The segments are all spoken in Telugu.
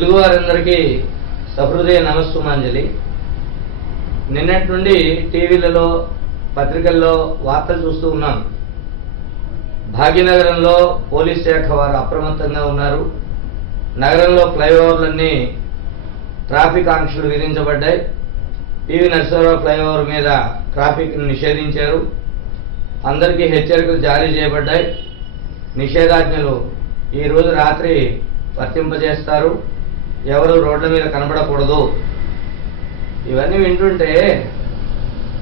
తెలుగు వారందరికీ సహృదయ నమస్సుమాంజలి. నిన్నటి నుండి టీవీలలో పత్రికల్లో వార్తలు చూస్తూ ఉన్నాం. భాగ్యనగరంలో పోలీస్ శాఖ వారు అప్రమత్తంగా ఉన్నారు. నగరంలో ఫ్లైఓవర్లన్నీ ట్రాఫిక్ ఆంక్షలు విధించబడ్డాయి. పివి నరసింహరావు ఫ్లైఓవర్ మీద ట్రాఫిక్ నిషేధించారు. అందరికీ హెచ్చరికలు జారీ చేయబడ్డాయి. నిషేధాజ్ఞలు ఈ రోజు రాత్రి వర్తింపజేస్తారు. ఎవరు రోడ్ల మీద కనబడకూడదు. ఇవన్నీ వింటుంటే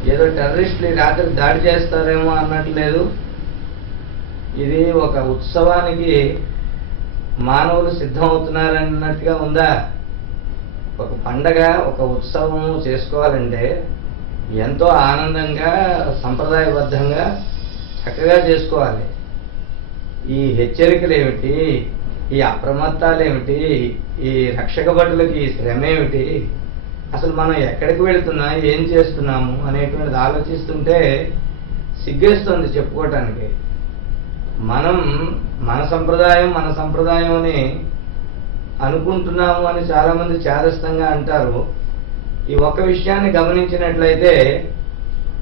ఏదో టెర్రరిస్టులు రాత్రి దాడి చేస్తారేమో అన్నట్లు లేదు ఇది ఒక ఉత్సవానికి మానవులు సిద్ధమవుతున్నారన్నట్టుగా ఉందా? ఒక పండగ ఒక ఉత్సవం చేసుకోవాలంటే ఎంతో ఆనందంగా సంప్రదాయబద్ధంగా చక్కగా చేసుకోవాలి. ఈ హెచ్చరికలు ఏమిటి ఈ అప్రమత్తాలు ఏమిటి ఈ రక్షక భటులకి ఈ శ్రమ ఏమిటి అసలు మనం ఎక్కడికి వెళుతున్నాం ఏం చేస్తున్నాము అనేటువంటిది ఆలోచిస్తుంటే సిగ్గేస్తుంది చెప్పుకోవటానికి మనం మన సంప్రదాయం మన సంప్రదాయం అని అనుకుంటున్నాము అని చాలామంది చాదస్తంగా అంటారు. ఈ ఒక్క విషయాన్ని గమనించినట్లయితే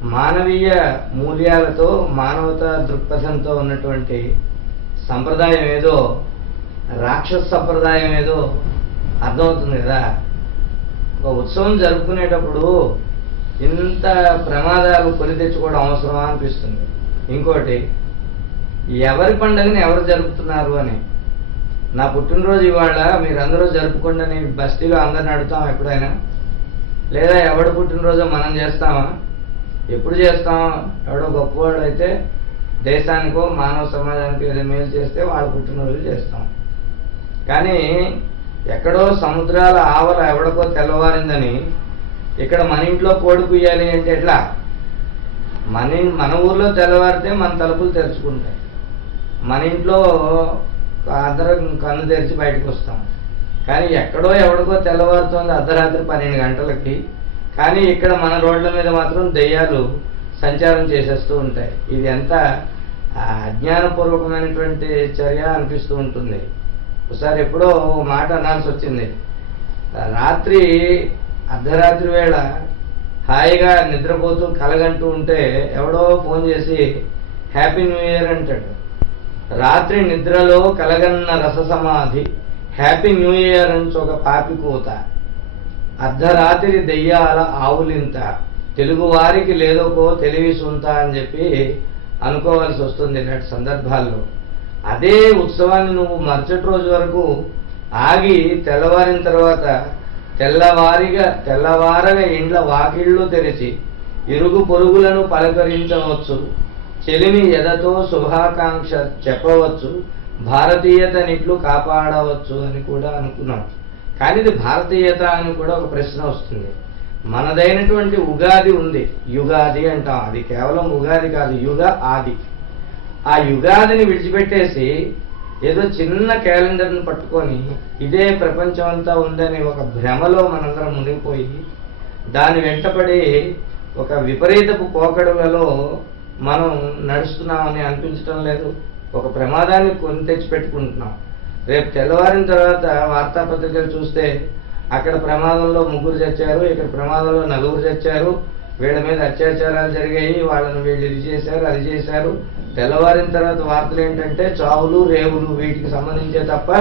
మానవీయ మూల్యాలతో మానవతా దృక్పథంతో ఉన్నటువంటి సంప్రదాయం ఏదో రాక్షస సంప్రదాయం ఏదో అర్థమవుతుంది కదా? ఒక ఉత్సవం జరుపుకునేటప్పుడు ఇంత ప్రమాదాలు కొని తెచ్చుకోవడం అవసరమా అనిపిస్తుంది. ఇంకోటి ఎవరి పండుగని ఎవరు జరుపుతున్నారు అని. నా పుట్టినరోజు ఇవాళ మీరందరూ జరుపుకోండి అని బస్తీలో అందరిని అడుగుతాం ఎప్పుడైనా. లేదా ఎవడు పుట్టినరోజు మనం చేస్తామా? ఎప్పుడు చేస్తాం? ఎవడో గొప్పవాడు అయితే దేశానికో మానవ సమాజానికి ఏదో మేలు చేస్తే వాళ్ళ పుట్టినరోజు చేస్తాం. కానీ ఎక్కడో సముద్రాల ఆవల ఎవడికో తెల్లవారిందని ఇక్కడ మన ఇంట్లో కోడి అంటే ఎట్లా? మన మన ఊర్లో తెల్లవారితే మన తలుపులు తెరుచుకుంటాయి. మన ఇంట్లో అందరం కన్ను తెరిచి బయటకు వస్తాం. కానీ ఎక్కడో ఎవడికో తెల్లవారుతోంది అర్ధరాత్రి పన్నెండు గంటలకి. కానీ ఇక్కడ మన రోడ్ల మీద మాత్రం దెయ్యాలు సంచారం చేసేస్తూ ఉంటాయి. ఇది ఎంత అజ్ఞానపూర్వకమైనటువంటి చర్య అనిపిస్తూ ఉంటుంది. ఒకసారి ఎప్పుడో ఓ మాట అనాల్సి వచ్చింది. రాత్రి అర్ధరాత్రి వేళ హాయిగా నిద్రపోతూ కలగంటూ ఉంటే ఎవడో ఫోన్ చేసి హ్యాపీ న్యూ ఇయర్ అంటాడు. రాత్రి నిద్రలో కలగన్న రస సమాధి హ్యాపీ న్యూ ఇయర్ అని ఒక పాపి కూత. అర్ధరాత్రి దెయ్యాల ఆవులింత తెలుగు వారికి లేదోకో తెలివి సుంత అని చెప్పి అనుకోవాల్సి వస్తుంది ఇలాంటి సందర్భాల్లో. అదే ఉత్సవాన్ని నువ్వు మరుసటి రోజు వరకు ఆగి తెల్లవారిన తర్వాత తెల్లవారిగా తెల్లవారగా ఇండ్ల వాకిళ్ళు తెరిచి ఇరుగు పొరుగులను పలకరించవచ్చు. చెలిమి ఎదతో శుభాకాంక్ష చెప్పవచ్చు. భారతీయతనిట్లు కాపాడవచ్చు అని కూడా అనుకున్నాం. కానీ ఇది భారతీయత అని కూడా ఒక ప్రశ్న వస్తుంది. మనదైనటువంటి ఉగాది ఉంది. యుగాది అంటాం. అది కేవలం ఉగాది కాదు. యుగ ఆది. ఆ యుగాదిని విడిచిపెట్టేసి ఏదో చిన్న క్యాలెండర్ని పట్టుకొని ఇదే ప్రపంచం అంతా ఉందనే ఒక భ్రమలో మనందరం మునిగిపోయి దాని వెంటపడి ఒక విపరీతపు పోకడులలో మనం నడుస్తున్నామని అనిపించడం లేదు. ఒక ప్రమాదాన్ని కొని తెచ్చిపెట్టుకుంటున్నాం. రేపు తెల్లవారిన తర్వాత వార్తాపత్రికలు చూస్తే అక్కడ ప్రమాదంలో ముగ్గురు చచ్చారు ఇక్కడ ప్రమాదంలో నలుగురు చచ్చారు వీళ్ళ మీద అత్యాచారాలు జరిగాయి వాళ్ళని వీళ్ళు ఇది చేశారు అది చేశారు. తెల్లవారిన తర్వాత వార్తలు ఏంటంటే చావులు రేవులు వీటికి సంబంధించే తప్ప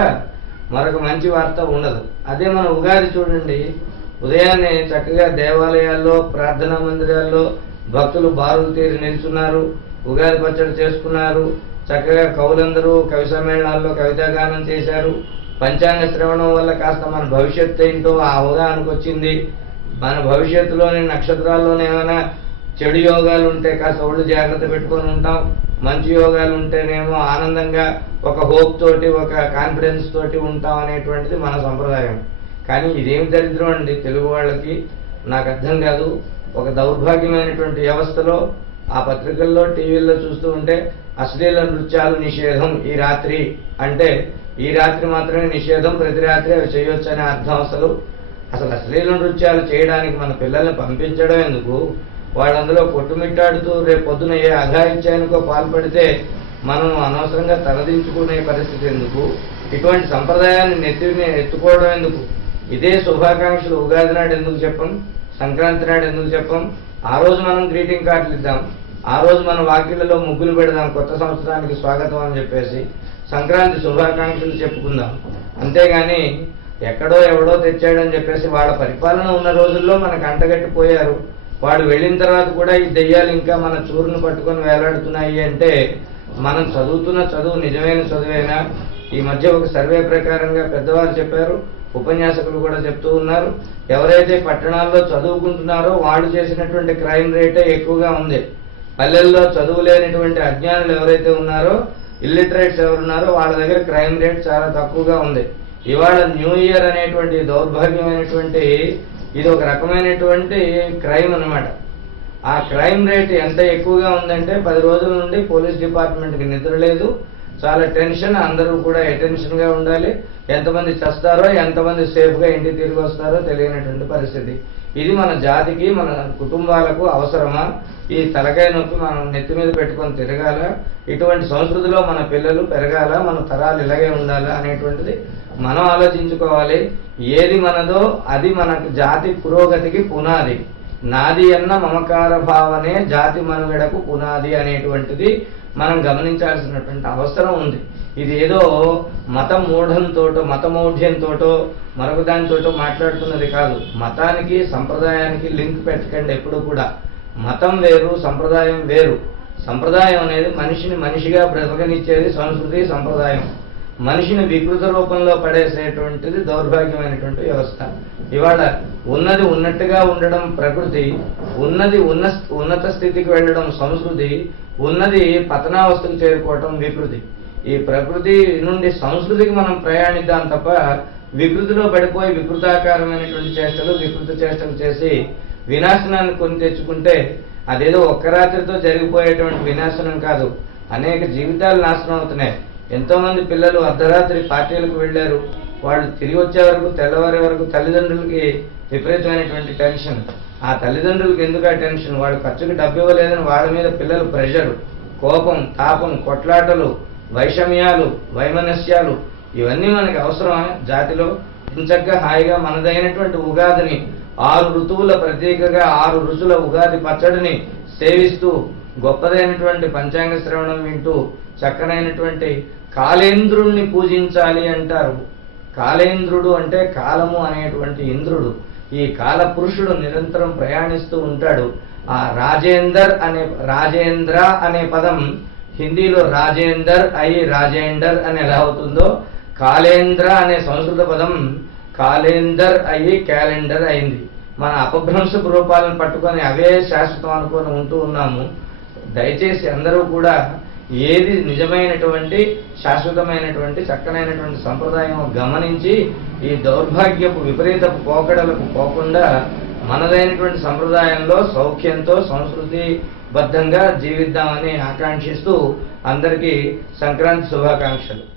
మరొక మంచి వార్త ఉండదు. అదే మన ఉగాది చూడండి. ఉదయాన్నే చక్కగా దేవాలయాల్లో ప్రార్థనా మందిరాల్లో భక్తులు బారులు తీరి నిల్చున్నారు. ఉగాది పచ్చడి చేసుకున్నారు. చక్కగా కవులందరూ కవి సమ్మేళనాల్లో కవితాగానం చేశారు. పంచాంగ శ్రవణం వల్ల కాస్త మన భవిష్యత్తు ఏంటో ఆ అవగాహనకు వచ్చింది. మన భవిష్యత్తులోని నక్షత్రాల్లోనే ఏమైనా చెడు యోగాలు ఉంటే కాస్త ఒళ్ళు జాగ్రత్త పెట్టుకొని ఉంటాం. మంచి యోగాలు ఉంటేనేమో ఆనందంగా ఒక హోప్ తోటి ఒక కాన్ఫిడెన్స్ తోటి ఉంటాం అనేటువంటిది మన సంప్రదాయం. కానీ ఇదేమి దరిద్రం అండి? తెలుగు వాళ్ళకి నాకు అర్థం కాదు. ఒక దౌర్భాగ్యమైనటువంటి వ్యవస్థలో ఆ పత్రికల్లో టీవీల్లో చూస్తూ ఉంటే అశ్లీల నృత్యాలు నిషేధం ఈ రాత్రి అంటే ఈ రాత్రి మాత్రమే నిషేధం ప్రతి రాత్రి అవి చేయొచ్చు అనే అర్థం అసలు. అసలు అశ్లీల నృత్యాలు చేయడానికి మన పిల్లల్ని పంపించడం ఎందుకు? వాళ్ళందులో కొట్టుమిట్టాడుతూ రేపు ఏ అఘాయిత్యానికో పాల్పడితే మనం అనవసరంగా తలదించుకునే పరిస్థితి ఎందుకు? ఇటువంటి సంప్రదాయాన్ని నెత్తిని ఎత్తుకోవడం ఎందుకు? ఇదే శుభాకాంక్షలు ఉగాది నాడు ఎందుకు చెప్పం? సంక్రాంతి నాడు ఎందుకు చెప్పం? ఆ రోజు మనం గ్రీటింగ్ కార్డులు ఇద్దాం. ఆ రోజు మన వాకిళ్ళలో ముగ్గులు పెడదాం. కొత్త సంవత్సరానికి స్వాగతం అని చెప్పేసి సంక్రాంతి శుభాకాంక్షలు చెప్పుకుందాం. అంతేగాని ఎక్కడో ఎవడో తెచ్చాడని చెప్పేసి వాళ్ళ పరిపాలన ఉన్న రోజుల్లో మనకు అంటగట్టిపోయారు. వాడు వెళ్ళిన తర్వాత కూడా ఈ దెయ్యాలు ఇంకా మన చూరును పట్టుకొని వేలాడుతున్నాయి అంటే మనం చదువుతున్న చదువు నిజమైన చదువేనా? ఈ మధ్య ఒక సర్వే ప్రకారంగా పెద్దవారు చెప్పారు ఉపన్యాసకులు కూడా చెప్తూ ఉన్నారు. ఎవరైతే పట్టణాల్లో చదువుకుంటున్నారో వాళ్ళు చేసినటువంటి క్రైమ్ రేటే ఎక్కువగా ఉంది. పల్లెల్లో చదువు లేనిటువంటి అజ్ఞానులు ఎవరైతే ఉన్నారో ఇల్లిటరేట్స్ ఎవరున్నారో వాళ్ళ దగ్గర క్రైమ్ రేట్ చాలా తక్కువగా ఉంది. ఇవాళ న్యూ ఇయర్ అనేటువంటి దౌర్భాగ్యమైనటువంటి ఇది ఒక రకమైనటువంటి క్రైమ్ అన్నమాట. ఆ క్రైమ్ రేట్ ఎంత ఎక్కువగా ఉందంటే పది రోజుల నుండి పోలీస్ డిపార్ట్మెంట్కి నిద్ర లేదు. చాలా టెన్షన్ అందరూ కూడా అటెన్షన్గా ఉండాలి. ఎంతమంది చస్తారో ఎంతమంది సేఫ్గా ఇంటికి తిరిగి వస్తారో తెలియనటువంటి పరిస్థితి. ఇది మన జాతికి మన కుటుంబాలకు అవసరమా? ఈ తలకాయ నొప్పి మనం నెత్తి మీద పెట్టుకొని తిరగాల? ఇటువంటి సంస్కృతిలో మన పిల్లలు పెరగాల? మన తరాలు ఇలాగే ఉండాలా? అనేటువంటిది మనం ఆలోచించుకోవాలి. ఏది మనదో అది మనకు జాతి పురోగతికి పునాది. నాది అన్న మమకార భావనే జాతి మనుగడకు పునాది అనేటువంటిది మనం గమనించాల్సినటువంటి అవసరం ఉంది. ఇదేదో మతం మత మూఢంతోటో మతమౌఢ్యంతోటో మరొక దానితోటో మాట్లాడుతున్నది కాదు. మతానికి సంప్రదాయానికి లింక్ పెట్టకండి ఎప్పుడు కూడా. మతం వేరు సంప్రదాయం వేరు. సంప్రదాయం అనేది మనిషిని మనిషిగా బ్రతకనిచ్చేది సంస్కృతి సంప్రదాయం. మనిషిని వికృత రూపంలో పడేసేటువంటిది దౌర్భాగ్యమైనటువంటి వ్యవస్థ. ఇవాళ ఉన్నది ఉన్నట్టుగా ఉండడం ప్రకృతి ఉన్నది ఉన్న ఉన్నత స్థితికి వెళ్ళడం సంస్కృతి ఉన్నది పతనావస్థకు చేరుకోవటం వికృతి. ఈ ప్రకృతి నుండి సంస్కృతికి మనం ప్రయాణిద్దాం తప్ప వికృతిలో పడిపోయి వికృతాకారమైనటువంటి చేష్టలు వికృత చేష్టలు చేసి వినాశనాన్ని కొని తెచ్చుకుంటే అదేదో ఒక్క రాత్రితో జరిగిపోయేటువంటి వినాశనం కాదు. అనేక జీవితాలు నాశనం అవుతున్నాయి. ఎంతో మంది పిల్లలు అర్ధరాత్రి పార్టీలకు వెళ్ళారు. వాళ్ళు తిరిగి వచ్చే వరకు తెల్లవారే వరకు తల్లిదండ్రులకి విపరీతమైనటువంటి టెన్షన్. ఆ తల్లిదండ్రులకు ఎందుకు ఆ టెన్షన్? వాళ్ళు ఖర్చుకి డబ్బు ఇవ్వలేదని వాళ్ళ మీద పిల్లలు ప్రెషర్. కోపం తాపం కొట్లాటలు వైషమ్యాలు వైమనస్యాలు ఇవన్నీ మనకి అవసరమా. జాతిలో ఇంచక్క హాయిగా మనదైనటువంటి ఉగాదిని ఆరు ఋతువుల ప్రతీకగా ఆరు రుచుల ఉగాది పచ్చడిని సేవిస్తూ గొప్పదైనటువంటి పంచాంగ శ్రవణం వింటూ చక్కనైనటువంటి కాళేంద్రుణ్ణి పూజించాలి అంటారు. కాళేంద్రుడు అంటే కాలము అనేటువంటి ఇంద్రుడు. ఈ కాల పురుషుడు నిరంతరం ప్రయాణిస్తూ ఉంటాడు. ఆ రాజేందర్ అనే రాజేంద్ర అనే పదం హిందీలో రాజేందర్ ఐ రాజేందర్ అని ఎలా అవుతుందో కాలేంద్ర అనే సంస్కృత పదం కాలేందర్ అయ్యి క్యాలెండర్ అయింది. మన అపభ్రంశపు రూపాలను పట్టుకొని అవే శాశ్వతం అనుకొని ఉంటూ ఉన్నాము. దయచేసి అందరూ కూడా ఏది నిజమైనటువంటి శాశ్వతమైనటువంటి చక్కనైనటువంటి సంప్రదాయం గమనించి ఈ దౌర్భాగ్యపు విపరీతపు పోకడలకు పోకుండా మనదైనటువంటి సంప్రదాయంలో సౌఖ్యంతో సంస్కృతి బద్ధంగా జీవిద్దామని ఆకాంక్షిస్తూ అందరికీ సంక్రాంతి శుభాకాంక్షలు.